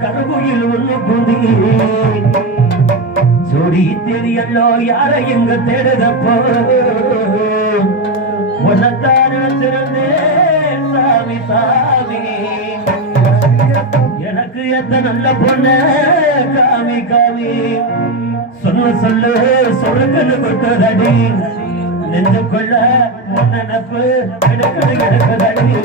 கருகுயில் ஒண்ணு புந்தி சோடி தெரியல்லோ யார எங்க தேடுதப்போ உன்னத்தார சிறந்தே சாமி சாமி எனக்கு எத்த நல்ல பொண்ணு காமி காமி சொன்ன சொல்லு சொருக்கன்னு கொட்டதடி நெஞ்சு கொள்ள நினப்பு எடுக்கது கிடக்கதடி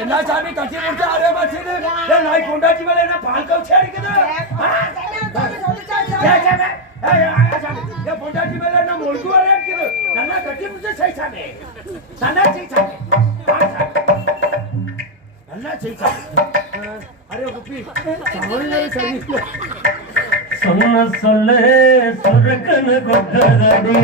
என்ன சாமி கட்டி முடிச்சா அரே மாசிடு நாய் கொண்டாட்டி மேல என்ன பால் கவுச்சி அடிக்குது பொண்டாட்டி மேல என்ன முழுக்கு வர இருக்குது நல்லா கட்டி முடிச்சா செய்சாமே நல்லா செய்சாமே நல்லா செய்சாமே அரே குப்பி சமல்லே சரி சொன்ன சொல்ல சொருக்கன்னு கொட்டதடி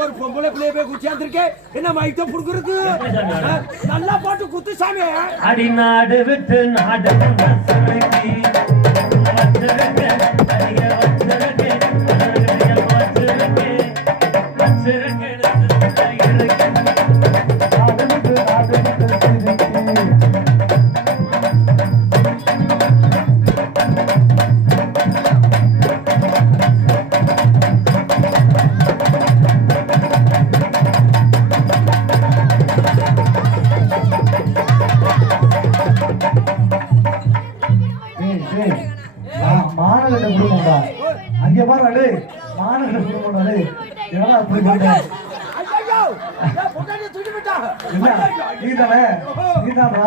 ஒரு பொம்பளை பிள்ளைய போய் குச்சியாந்திருக்கே என்ன மைத்த புடுக்குறது நல்லா பாட்டு குத்து சாமி அடி நாடு விட்டு நாடு அங்க பாரு மாநகர குடும்பம் என்னடா அப்படி பண்ற நீ தானே நீ தானா